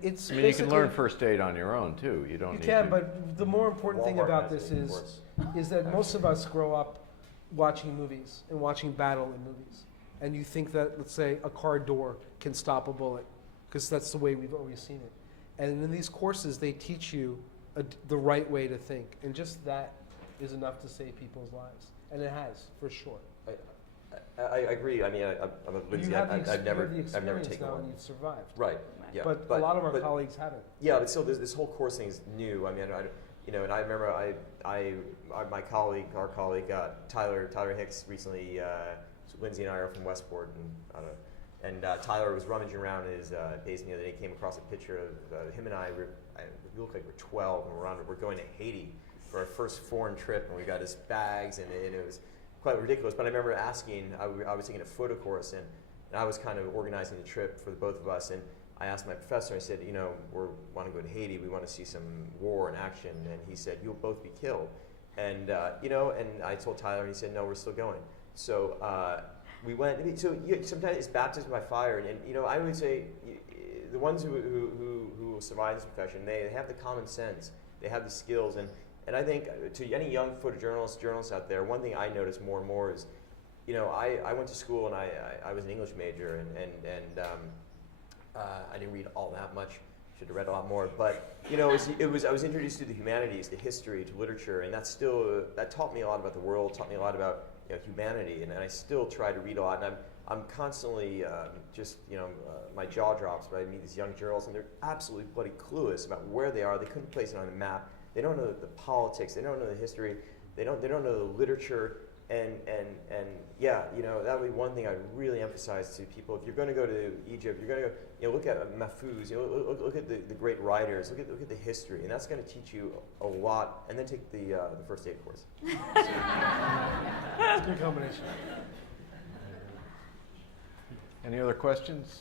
It's I mean, you can learn first aid on your own too. You don't need can, to. but the more important thing about this is that most of us grow up watching movies and watching battle in movies. And you think that, let's say, a car door can stop a bullet, because that's the way we've always seen it. And in these courses, they teach you the right way to think. And just that is enough to save people's lives. And it has, for sure. I agree. I mean, I'm a Lynsey. I've never taken now one. And you've survived. Right. Yeah. But a lot of our colleagues haven't. Yeah, but still, this whole course thing is new. I mean, and I remember my colleague, our colleague, Tyler Hicks recently. Lynsey and I are from Westport, and Tyler was rummaging around in his basement the other day. He came across a picture of him and I. We look like we're 12, and we're going to Haiti for our first foreign trip, and we got his bags, and it was quite ridiculous. But I remember asking, I was taking a photo course, and I was kind of organizing the trip for the both of us, and I asked my professor, I said, we want to go to Haiti, we want to see some war and action, and he said, you'll both be killed. And, and I told Tyler, and he said, no, we're still going. So we went, so sometimes it's baptism by fire, and I would say the ones who will survive this profession, they have the common sense, they have the skills, and I think to any young journalists out there, one thing I notice more and more is, I went to school and I was an English major, and I didn't read all that much. Should have read a lot more, but I was introduced to the humanities, to history, to literature, and that taught me a lot about the world, taught me a lot about humanity, and I still try to read a lot. And I'm constantly my jaw drops when I meet these young journalists, and they're absolutely bloody clueless about where they are. They couldn't place it on the map. They don't know the politics. They don't know the history. They don't know the literature. And yeah, that would be one thing I really emphasize to people. If you're going to go to Egypt, you're going to go, look at Mahfouz, look at the great writers, look at the history, and that's going to teach you a lot. And then take the first aid course. It's a good combination. Any other questions?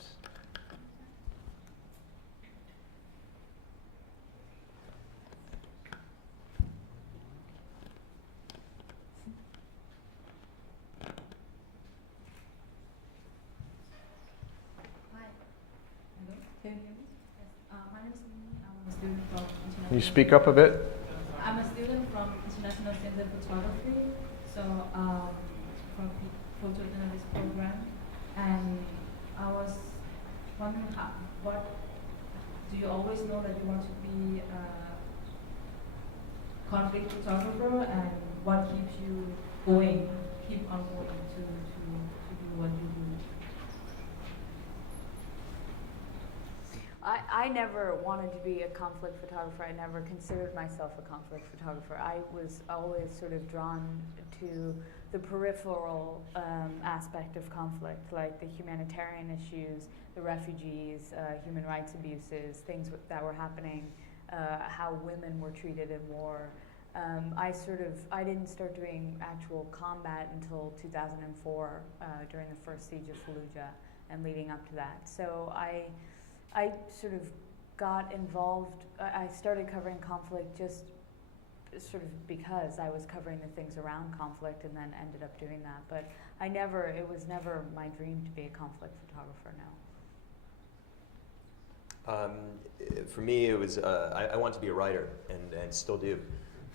Can you hear me? Yes. My name is Mimi. I'm a student from International. Can you speak up a bit? I'm a student from International Center of Photography, so from the photojournalist program, and I was wondering, what do you always know that you want to be a conflict photographer, and what keeps you going, keep on going to do what you do? I never wanted to be a conflict photographer. I never considered myself a conflict photographer. I was always sort of drawn to the peripheral aspect of conflict, like the humanitarian issues, the refugees, human rights abuses, things that were happening, how women were treated in war. I didn't start doing actual combat until 2004 during the first siege of Fallujah and leading up to that. So I sort of got involved. I started covering conflict just sort of because I was covering the things around conflict, and then ended up doing that. But it was never my dream to be a conflict photographer, no. For me, it was I wanted to be a writer, and still do.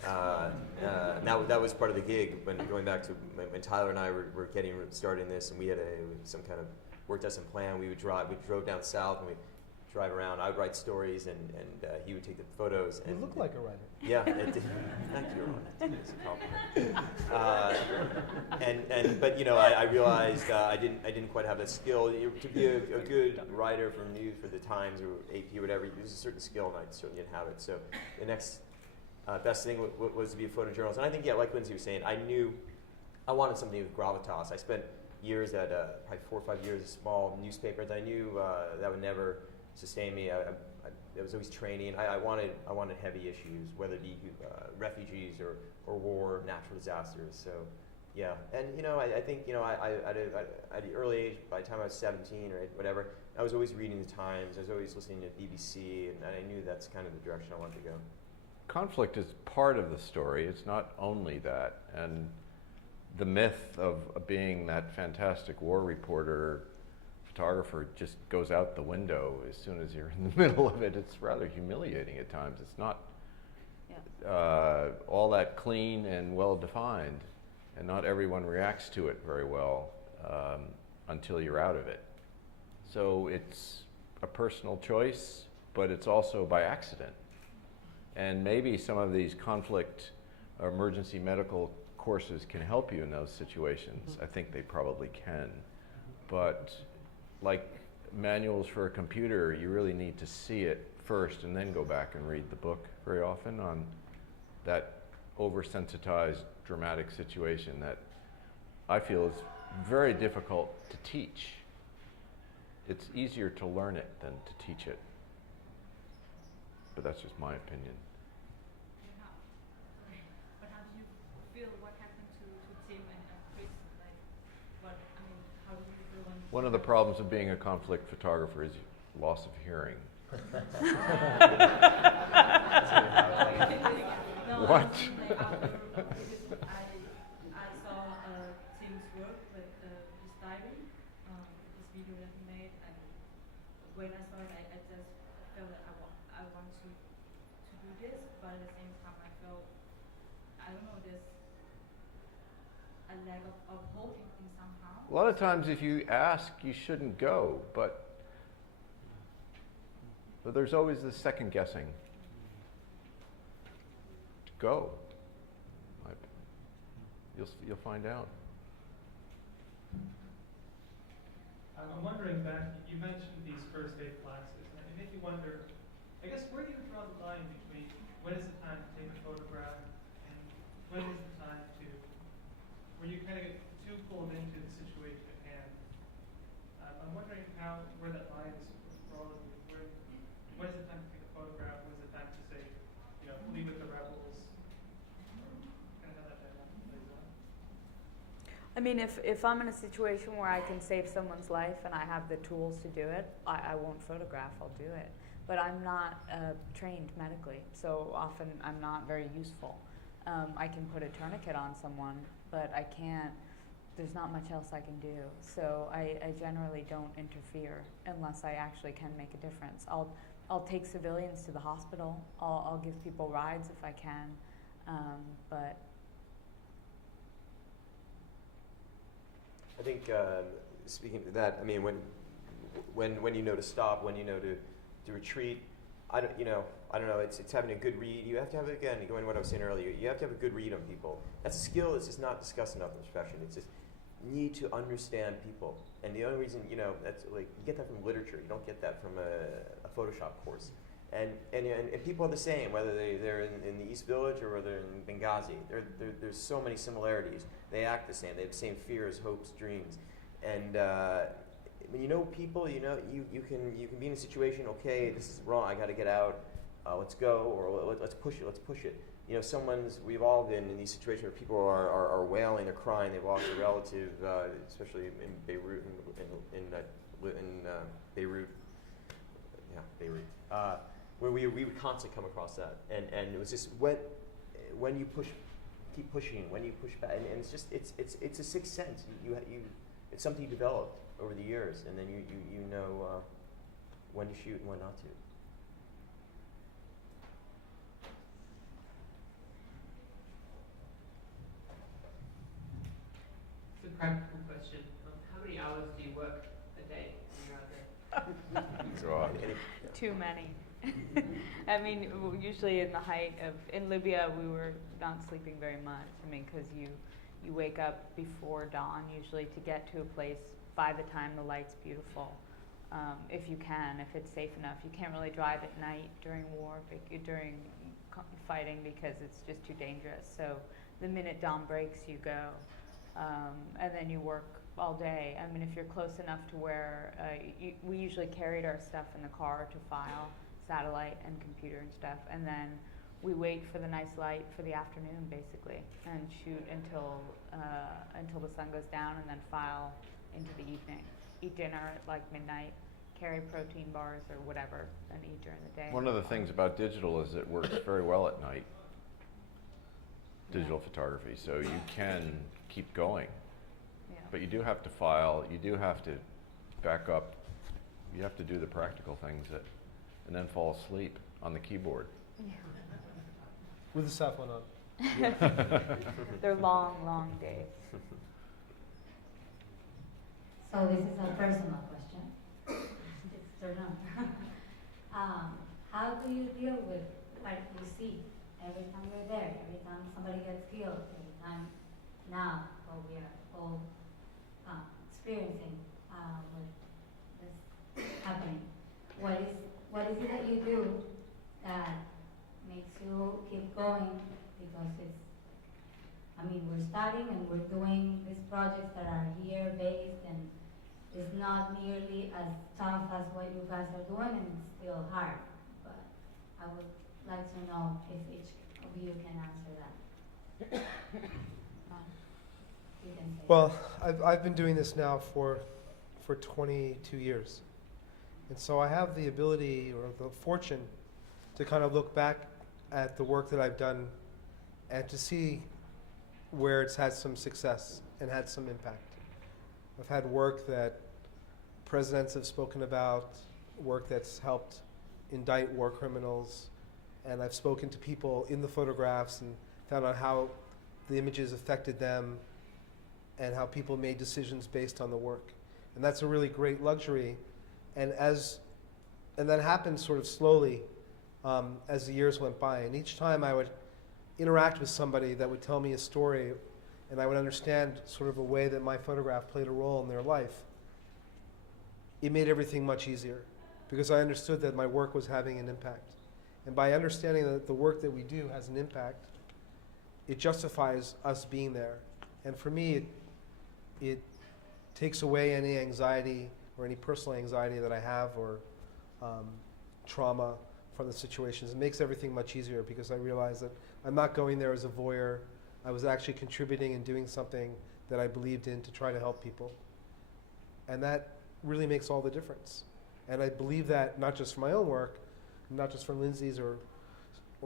That was part of the gig when going back to when Tyler and I were getting started in this, and we had some kind of worked out some plan. We drove down south, and we drive around. I would write stories, and he would take the photos. You look like a writer. Yeah, thank you, Ron. It's a compliment. But I realized I didn't quite have that skill to be a good writer for news, for the Times or AP or whatever. There's a certain skill, and I certainly didn't have it. So the next best thing was to be a photojournalist. And I think, like Lynsey was saying, I knew I wanted something with gravitas. I spent years at probably 4 or 5 years at small newspapers. I knew that would never sustain me. I was always training. I wanted heavy issues, whether it be refugees or war, natural disasters. So yeah, and I think at the early age, by the time I was 17 or whatever, I was always reading the Times. I was always listening to BBC, and I knew that's kind of the direction I wanted to go. Conflict is part of the story. It's not only that, and the myth of being that fantastic war reporter photographer just goes out the window as soon as you're in the middle of it. It's rather humiliating at times. It's not all that clean and well defined, and not everyone reacts to it very well until you're out of it. So it's a personal choice, but it's also by accident. And maybe some of these conflict or emergency medical courses can help you in those situations. I think they probably can. But like manuals for a computer, you really need to see it first and then go back and read the book very often on that oversensitized dramatic situation that I feel is very difficult to teach. It's easier to learn it than to teach it. But that's just my opinion. But how do you feel what happened to Tim and Chris? Like, what, I mean, how do you feel when... One of the problems of being a conflict photographer is loss of hearing. No, What? I mean, like after, because I saw Tim's work with his diary, this video that he made, and when I saw it, I just felt that I want to do this, but at the same time I felt, I don't know, there's a lack of hope in somehow. A lot of times if you ask, you shouldn't go, but there's always this second guessing. Go. You'll find out. I'm wondering back, you mentioned these first aid classes, and it made me wonder, I guess, where do you draw the line between when is the time to take a photograph and when is the time to, where you kind of get too pulled into the situation at hand? I'm wondering where that line is for all of you. When is the time to take a photograph? When is the time to say, leave with the rebels? Kind of how that dynamic plays out. I mean, if I'm in a situation where I can save someone's life and I have the tools to do it, I won't photograph, I'll do it. But I'm not trained medically, so often I'm not very useful. I can put a tourniquet on someone, but I can't, there's not much else I can do. So I generally don't interfere unless I actually can make a difference. I'll take civilians to the hospital, I'll give people rides if I can, but I think speaking to that, I mean, when you know to stop, when you know to retreat, I don't know. It's having a good read. You have to have, again, going to what I was saying earlier. You have to have a good read on people. That's a skill that's just not discussed enough in this profession. It's just need to understand people, and the only reason that's like you get that from literature. You don't get that from a Photoshop course. And people are the same, whether they're in the East Village or whether they're in Benghazi. There's so many similarities. They act the same. They have the same fears, hopes, dreams. And when you know people, you can be in a situation. Okay, this is wrong. I got to get out. Let's go, or let's push it. Let's push it. We've all been in these situations where people are wailing, they're crying, they've lost a relative, especially in Beirut, in Beirut. Yeah, Beirut. Where we would constantly come across that, and it was just when you keep pushing, when you push back, and it's just it's a sixth sense. It's something you developed over the years, and then you know when to shoot and when not to. It's a practical question. How many hours do you work a day when you're out there? too many. I mean, usually in Libya, we were not sleeping very much. I mean, because you wake up before dawn usually to get to a place by the time the light's beautiful. If you can, if it's safe enough. You can't really drive at night during war, during fighting, because it's just too dangerous. So the minute dawn breaks, you go. And then you work all day. I mean, if you're close enough to where we usually carried our stuff in the car to file, satellite and computer and stuff, and then we wait for the nice light for the afternoon, basically, and shoot until the sun goes down, and then file into the evening. Eat dinner at like midnight, carry protein bars or whatever, and eat during the day. One of the things about digital is it works very well at night. Digital photography, so you can keep going. Yeah. But you do have to file, you do have to back up. You have to do the practical things and then fall asleep on the keyboard. With the cell phone on. They're long, long days. So this is a personal question. It's turned on. How do you deal with what you see every time you're there, every time somebody gets killed, every time now what we are all experiencing with this happening? What is it that you do that makes you keep going? Because we're starting and we're doing these projects that are here based, and it's not nearly as tough as what you guys are doing, and it's still hard. But I would like to know if each of you can answer that. You can say. Well, I've been doing this now for 22 years. And so I have the ability or the fortune to kind of look back at the work that I've done and to see where it's had some success and had some impact. I've had work that presidents have spoken about, work that's helped indict war criminals, and I've spoken to people in the photographs and found out how the images affected them and how people made decisions based on the work. And that's a really great luxury. And that happened sort of slowly as the years went by. And each time I would interact with somebody that would tell me a story, and I would understand sort of a way that my photograph played a role in their life, it made everything much easier because I understood that my work was having an impact. And by understanding that the work that we do has an impact, it justifies us being there. And for me, it takes away any anxiety or any personal anxiety that I have or trauma from the situations. It makes everything much easier because I realize that I'm not going there as a voyeur. I was actually contributing and doing something that I believed in to try to help people. And that really makes all the difference. And I believe that not just for my own work, not just for Lynsey's or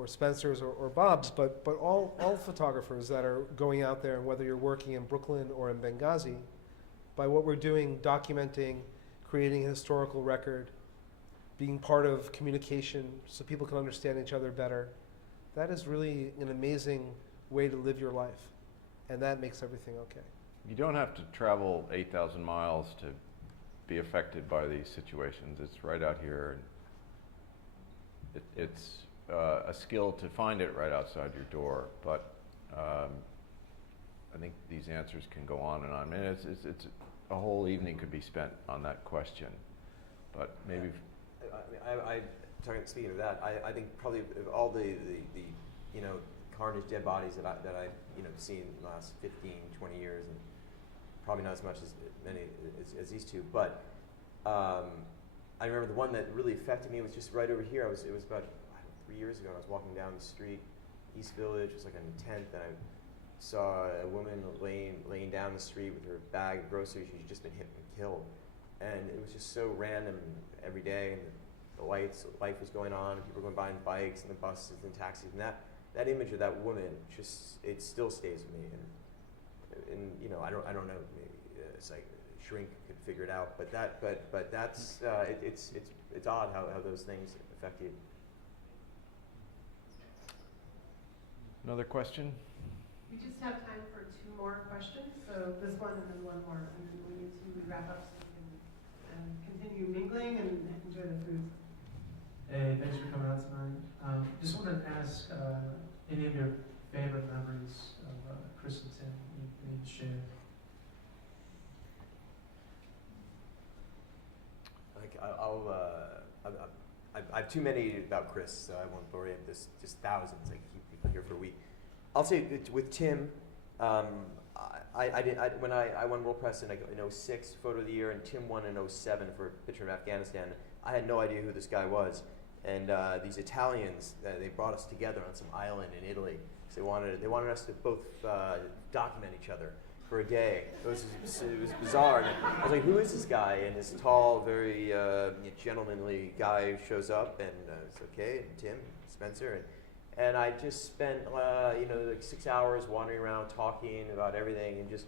Spencer's or Bob's, but all photographers that are going out there, and whether you're working in Brooklyn or in Benghazi, by what we're doing, documenting, creating a historical record, being part of communication so people can understand each other better, that is really an amazing way to live your life. And that makes everything okay. You don't have to travel 8,000 miles to be affected by these situations. It's right out here. It's a skill to find it right outside your door, but I think these answers can go on and on. I mean, it's a whole evening could be spent on that question, but maybe. Speaking of that, I think probably of all the carnage, dead bodies that I've seen in the last 15, 20 years, and probably not as much as many as these two, but I remember the one that really affected me was just right over here. It was about 3 years ago. I was walking down the street, East Village. It was like on the 10th, and I saw a woman laying down the street with her bag of groceries. She'd just been hit and killed, and it was just so random every day. And life was going on, and people were going by on bikes and the buses and taxis, and that image of that woman it still stays with me. And I don't know, maybe it's like shrink could figure it out, but that's it's odd how those things affect you. Another question? We just have time for 2 more questions, so this one and then one more, and then we need to wrap up so we can continue mingling and enjoy the food. Hey, thanks for coming out tonight. Just wanted to ask any of your favorite memories of Chris and Tim you shared. I have too many about Chris, so I won't bore you with this. Just thousands. I keep people here for a week. I'll say with Tim, when I won World Press in 06 Photo of the Year, and Tim won in 07 for a picture of Afghanistan. I had no idea who this guy was, and these Italians they brought us together on some island in Italy. So they wanted us to both document each other for a day. It was bizarre. And I was like, who is this guy? And this tall, very gentlemanly guy shows up, and it's okay. And Tim, Spencer, and I just spent like 6 hours wandering around talking about everything, and just